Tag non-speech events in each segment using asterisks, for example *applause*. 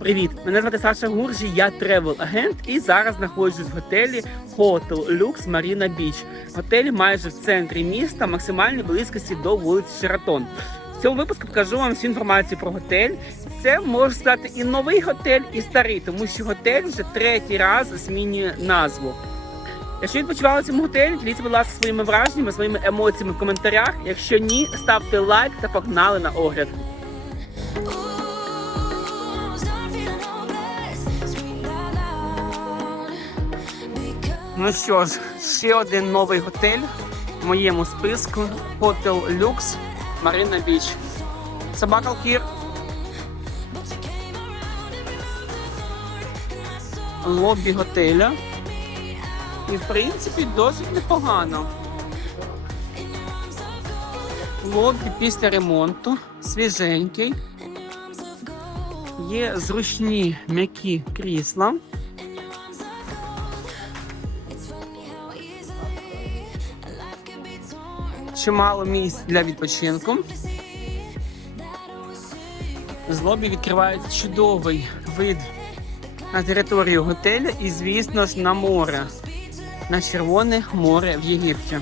Привіт! Мене звати Саша Гуржі, я тревел-агент і зараз знаходжусь в готелі Hotel Lux Marina Beach. Готель майже в центрі міста, максимальній близькості до вулиці Шератон. В цьому випуску покажу вам всю інформацію про готель. Це може стати і новий готель, і старий, тому що готель вже третій раз змінює назву. Якщо відпочивали в цьому готелі, діліться, будь ласка, своїми враженнями, своїми емоціями в коментарях. Якщо ні, ставте лайк та погнали на огляд. Ну що ж, ще один новий готель в моєму списку Hotel Lux Marina Beach. Собака Кір. Лобі готеля. І в принципі досить непогано. Лобі після ремонту, свіженький. Є зручні м'які крісла. Чимало місць для відпочинку. З лобі відкривається чудовий вид на територію готеля і, звісно ж, на море. На Червоне море в Єгипті.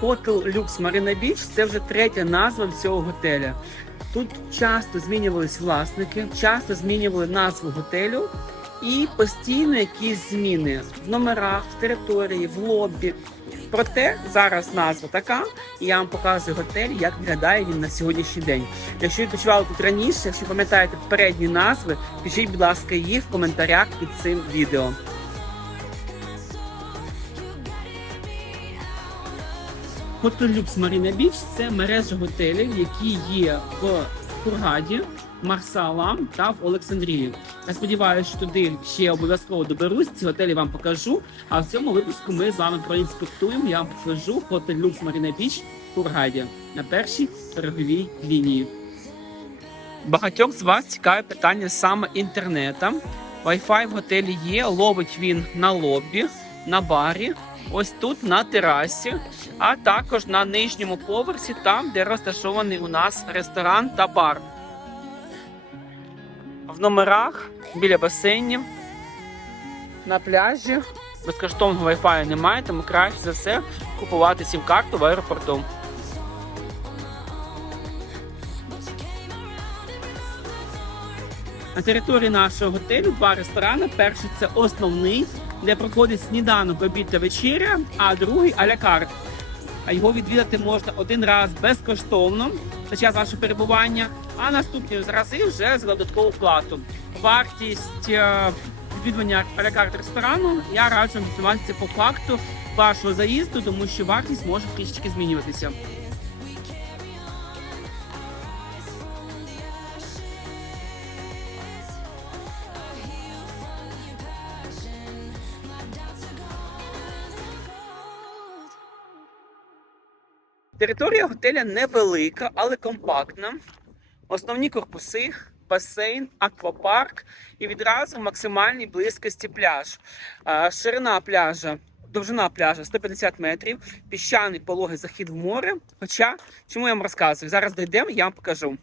Hotel Lux Marina Beach – це вже третя назва цього готеля. Тут часто змінювались власники, часто змінювали назву готелю і постійно якісь зміни в номерах, в території, в лобі. Проте зараз назва така, і я вам показую готель, як виглядає він на сьогоднішній день. Якщо відпочивали тут раніше, якщо пам'ятаєте попередні назви, пишіть, будь ласка, їх в коментарях під цим відео. Hotel Lux Marina Beach – це мережа готелів, які є в Кургаді, Марсалам та в Олександрії. Я сподіваюся, що туди ще обов'язково доберусь. Ці готелі вам покажу. А в цьому випуску ми з вами проінспектуємо. Я вам покажу Lux Marina Beach в Кургаді на першій береговій лінії. Багатьох з вас цікаве питання саме інтернета. Wi-Fi в готелі є, ловить він на лобі, на барі, ось тут на терасі, а також на нижньому поверсі, там, де розташований у нас ресторан та бар. В номерах біля басейнів, на пляжі. Безкоштовного Wi-Fi немає, тому краще за все купувати сім-карту в аеропорту. На території нашого готелю два ресторани. Перший це основний, де проходить сніданок, обід та вечеря, а другий аля карт. А його відвідати можна один раз безкоштовно за час вашого перебування, а наступні рази вже за додаткову плату. Вартість е, відвідування аля ресторану я раджу вам по факту вашого заїзду, тому що вартість може трішечки змінюватися. Територія готеля невелика, але компактна. Основні корпуси, басейн, аквапарк і відразу в максимальній близькості пляж. Ширина пляжа, довжина пляжа 150 метрів, піщаний пологий захід в море. Хоча, чому я вам розказую? Зараз дійдемо, я вам покажу.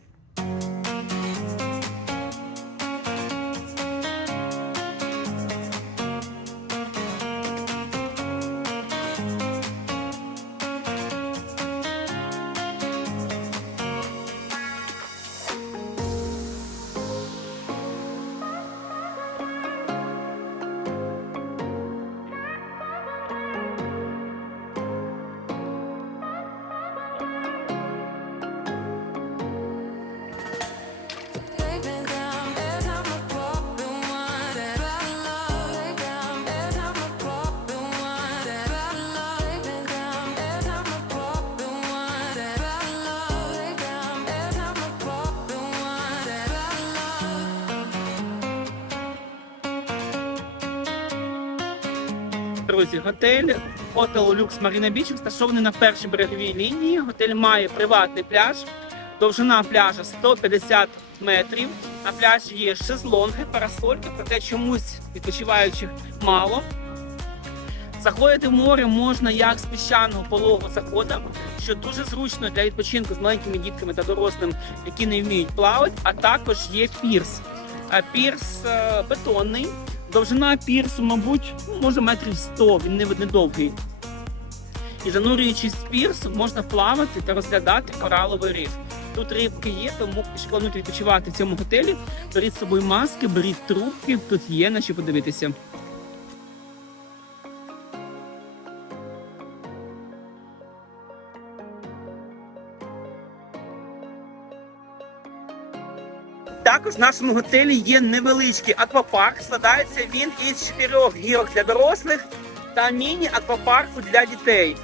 Друзі, готель Hotel Lux Marina Beach розташований на першій береговій лінії. Готель має приватний пляж. Довжина пляжа 150 метрів. На пляжі є шезлонги, парасольки, проте чомусь відпочиваючих мало. Заходити в море можна як з піщаного пологу заходом, що дуже зручно для відпочинку з маленькими дітками та дорослим, які не вміють плавати, а також є пірс. Пірс е, бетонний. Довжина пірсу, мабуть, ну, може метрів 100, він не, довгий. І занурюючись в пірс, можна плавати та розглядати кораловий риф. Тут рибки є, тому якщо планують відпочивати в цьому готелі, беріть з собою маски, беріть трубки, тут є на що подивитися. В нашому готелі є невеличкий аквапарк. Складається він із чотирьох гірок для дорослих та міні-аквапарку для дітей.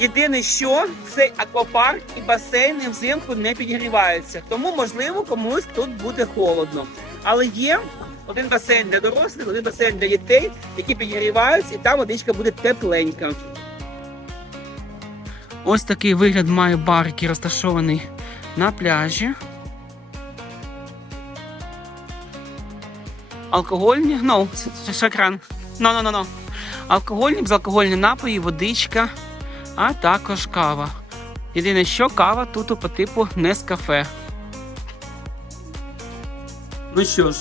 Єдине, що цей аквапарк і басейни взимку не підігріваються, тому можливо комусь тут буде холодно. Але є один басейн для дорослих, один басейн для дітей, які підігріваються, і там водичка буде тепленька. Ось такий вигляд має бар, який розташований на пляжі. Алкогольні, ну, шакран. Ну, ну, ну, ну. Алкогольні, безалкогольні напої, водичка, а також кава. Єдине, що кава тут по типу Нескафе. Ну що ж,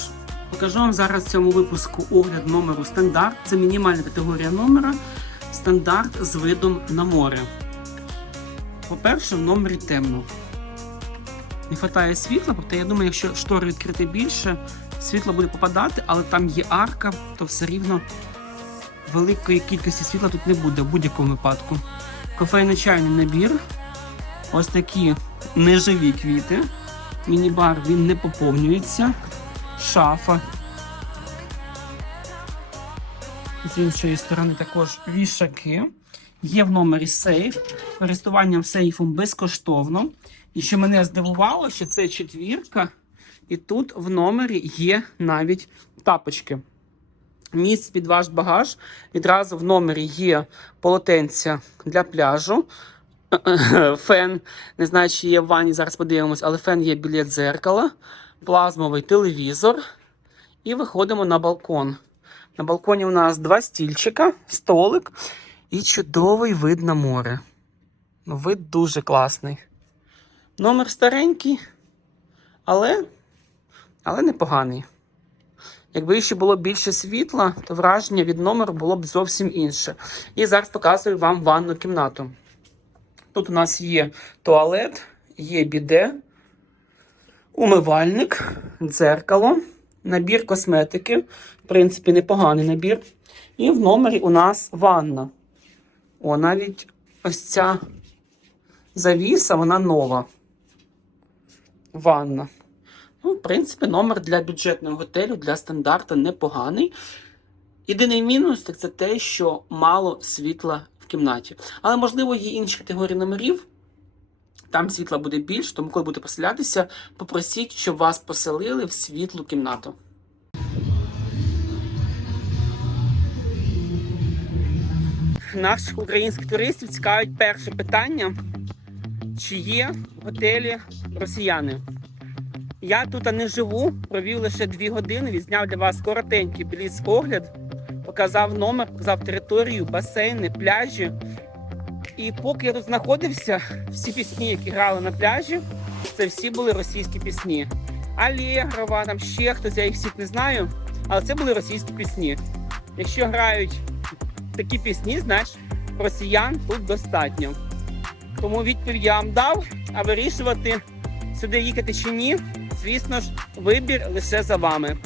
покажу вам зараз в цьому випуску огляд номеру стандарт. Це мінімальна категорія номера. Стандарт з видом на море. По-перше, в номері темно. Не вистачає світла, проте я думаю, якщо штори відкрити більше, світло буде попадати, але там є арка, то все рівно великої кількості світла тут не буде в будь-якому випадку. Кофейно-чайний набір. Ось такі неживі квіти. Міні-бар він не поповнюється. Шафа. З іншої сторони також вішаки. Є в номері сейф. Користуванням сейфом безкоштовно. І що мене здивувало, що це четвірка, і тут в номері є навіть тапочки. Місць під ваш багаж. Відразу в номері є полотенця для пляжу. *coughs* Фен, не знаю, чи є в ванні, зараз подивимось, але фен є біля дзеркала, плазмовий телевізор. І виходимо на балкон. На балконі у нас два стільчика, столик і чудовий вид на море. Ну, Вид дуже класний. Номер старенький, але, але непоганий. Якби ще було більше світла, то враження від номеру було б зовсім інше. І зараз показую вам ванну кімнату. Тут у нас є туалет, є біде, умивальник, дзеркало, набір косметики. В принципі, непоганий набір. І в номері у нас ванна. О, навіть ось ця завіса, вона нова. Ванна. Ну, в принципі, номер для бюджетного готелю, для стандарту непоганий. Єдиний мінус так це те, що мало світла в кімнаті. Але, можливо, є інші категорії номерів. Там світла буде більше, тому коли будете поселятися, попросіть, щоб вас поселили в світлу кімнату. Наших українських туристів цікавить перше питання: чи є готелі росіяни? Я тут не живу, провів лише дві години, відзняв для вас коротенький бліц огляд, показав номер, показав територію, басейни, пляжі. І поки я тут знаходився, всі пісні, які грали на пляжі, це всі були російські пісні. Алєгрова, там ще хтось, я їх всіх не знаю, але це були російські пісні. Якщо грають такі пісні, значить росіян тут достатньо. Тому відповідь я вам дав, а вирішувати сюди їхати чи ні, звісно ж, вибір лише за вами.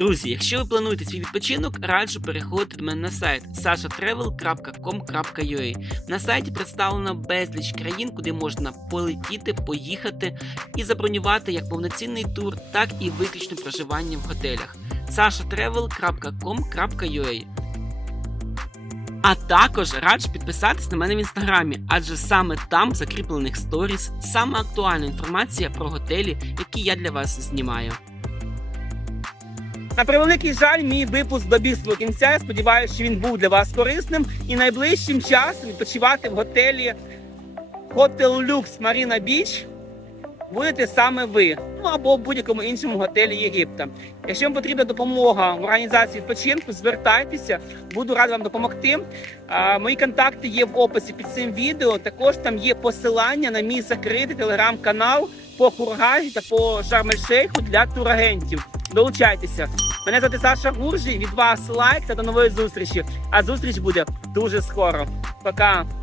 Друзі, якщо ви плануєте свій відпочинок, раджу переходити до мене на сайт sashatravel.com.ua. На сайті представлено безліч країн, куди можна полетіти, поїхати і забронювати як повноцінний тур, так і виключне проживання в готелях. sashatravel.com.ua а також раджу підписатись на мене в інстаграмі, адже саме там в закріплених сторіс саме актуальна інформація про готелі, які я для вас знімаю. На превеликий жаль, мій випуск добіг свого кінця. Я сподіваюся, що він був для вас корисним і найближчим часом відпочивати в готелі Hotel Lux Marina Beach будете саме ви, ну або в будь-якому іншому готелі Єгипта. Якщо вам потрібна допомога в організації відпочинку, звертайтеся, буду радий вам допомогти. Мої контакти є в описі під цим відео. Також там є посилання на мій закритий телеграм-канал по Хургаді та по Шарм-ель-Шейху для турагентів. Долучайтеся. Мене звати Саша Гуржій. Від вас лайк та до нової зустрічі. А зустріч буде дуже скоро. Пока.